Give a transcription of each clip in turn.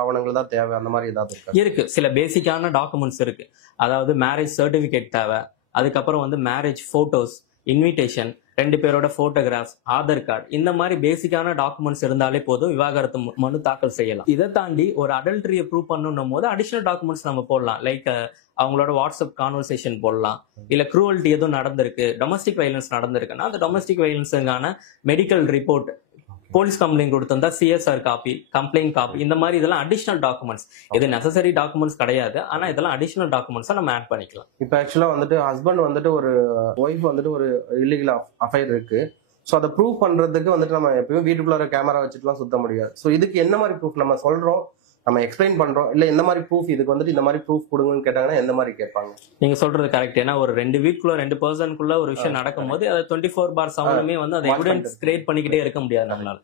ஆவணங்கள் தான் தேவை அந்த மாதிரி ஏதாவது இருக்கா? இருக்கு. சில பேசிக்கான டாக்குமெண்ட்ஸ் இருக்கு. அதாவது மேரேஜ் சர்டிபிகேட் தேவை. அதுக்கப்புறம் வந்து மேரேஜ் போட்டோஸ், இன்விடேஷன், 2 பேரோட போட்டோகிராஃப்ஸ், ஆதார் கார்டு, இந்த மாதிரி பேசிக்கான டாக்குமெண்ட்ஸ் இருந்தாலே போதும் விவாகரத்து மனு தாக்கல் செய்யலாம். இதை தாண்டி ஒரு அடல்டரியை ப்ரூவ் பண்ணணும் போது அடிஷனல் டாக்குமெண்ட்ஸ் நம்ம போடலாம். லைக் அவங்களோட வாட்ஸ்அப் கான்வர்சேஷன் போடலாம். இல்ல குரூவல்டி எதுவும் நடந்திருக்கு, டொமஸ்டிக் வயலன்ஸ் நடந்திருக்குன்னா அந்த டொமஸ்டிக் வயலன்ஸுக்கான மெடிக்கல் ரிப்போர்ட், போலீஸ் கம்ப்ளைண்ட் கொடுத்திருந்தா சிஎஸ்ஆர் காப்பி, கம்ப்ளைண்ட் காப்பி, இந்த மாதிரி இதெல்லாம் அடிஷனல் டாக்குமெண்ட்ஸ். இது நெசசரி டாக்குமெண்ட்ஸ் கிடையாது. ஆனா இதெல்லாம் அடிஷனல் டாக்குமெண்ட்ஸா நம்ம ஆட் பண்ணிக்கலாம். இப்போ ஆக்சுவலா வந்துட்டு ஹஸ்பண்ட் வந்துட்டு ஒரு ஒய்ஃப் வந்துட்டு ஒரு இல்லீகல் அஃபைர் இருக்கு. ஸோ அதை ப்ரூவ் பண்றதுக்கு வந்துட்டு நம்ம எப்பயும் வீட்டுக்குள்ளார கேமரா வச்சுட்டுலாம் சுத்த முடியாது. ஸோ இதுக்கு என்ன மாதிரி ப்ரூஃப் நம்ம சொல்றோம், நம்ம எக்ஸ்பிளைன் பண்றோம், இல்ல எந்த மாதிரி ப்ரூஃப், இதுக்கு வந்துட்டு இந்த மாதிரி ப்ரூஃப் கொடுங்கன்னு கேட்டாங்கன்னா எந்த மாதிரி கேட்பாங்க? நீங்க சொல்றது கரெக்ட். ஏன்னா ஒரு 2 வீக்குள்ள 2 பர்சனுக்குள்ள ஒரு விஷயம் நடக்கும்போது அதை 24/7 வந்து அதை எவிடன்ஸ் கிரியேட் பண்ணிக்கிட்டே இருக்க முடியாது நம்மளால.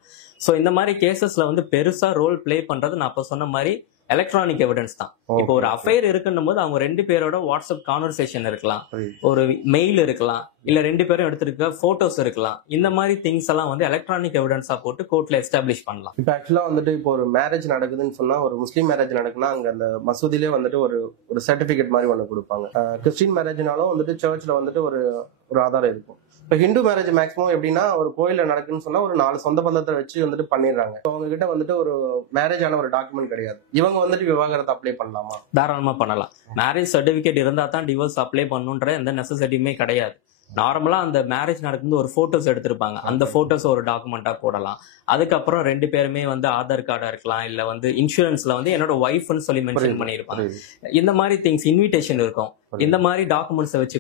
சோ இந்த மாதிரி கேசஸ்ல வந்து பெருசா ரோல் பிளே பண்றது நான் அப்ப சொன்ன மாதிரி எலக்ட்ரானிக் எவிடன்ஸ் தான். இப்போ ஒரு அஃபைர் இருக்குன்னும் போது அவங்க 2 பேரோட வாட்ஸ்அப் கான்வர்சேஷன் இருக்கலாம், ஒரு மெயில் இருக்கலாம், இல்ல 2 பேரும் எடுத்திருக்க போட்டோஸ் இருக்கலாம். இந்த மாதிரி திங்ஸ் எல்லாம் வந்து எலக்ட்ரானிக் எவிடன்ஸா போட்டு கோர்ட்ல எஸ்டாப்ளிஷ் பண்ணலாம். இப்போ ஆக்சுவலா வந்துட்டு இப்போ ஒரு மேரேஜ் நடக்குதுன்னு சொன்னா, ஒரு முஸ்லீம் மேரேஜ் நடக்குன்னா அங்க அந்த மசூதிலே வந்துட்டு ஒரு சர்டிபிகேட் மாதிரி ஒன்று கொடுப்பாங்க. கிறிஸ்டின் மேரேஜ்னாலும் வந்துட்டு சர்ச்ல வந்துட்டு ஒரு ஆதாரம் இருக்கும். இப்போ ஹிந்து மேரேஜ் மேக்ஸிமம் எப்படின்னா ஒரு கோயில நடக்குன்னு சொன்னா ஒரு 4 சொந்த பந்தத்தை வச்சு வந்துட்டு பண்ணிடுறாங்க. அவங்க கிட்ட வந்துட்டு ஒரு மேரேஜ் ஆன ஒரு டாக்குமெண்ட் கிடையாது. இவங்க வந்துட்டு விவாகரத்தை அப்ளை பண்ணலாமா? தாராளமா பண்ணலாம். மேரேஜ் சர்டிபிகேட் இருந்தா தான் டிவோர்ஸ் அப்ளை பண்ணுன்ற எந்த நெசசிட்டியுமே கிடையாது. நார்மலா அந்த மேரேஜ் நடக்கும்போது ஒரு போட்டோஸ் எடுத்திருப்பாங்க, அந்த போட்டோஸ் ஒரு டாக்குமெண்டா போடலாம். அதுக்கப்புறம் 2 பேருமே வந்து ஆதார் கார்டா இருக்கலாம், இல்ல வந்து இன்சூரன்ஸ்ல வந்து என்னோட ஒய்ஃப்னு சொல்லி மென்ஷன் பண்ணிருப்பாங்க. இந்த மாதிரி திங்ஸ், இன்விடேஷன் இருக்கும். இந்த மாதிரி டாக்குமெண்ட்ஸ் வச்சு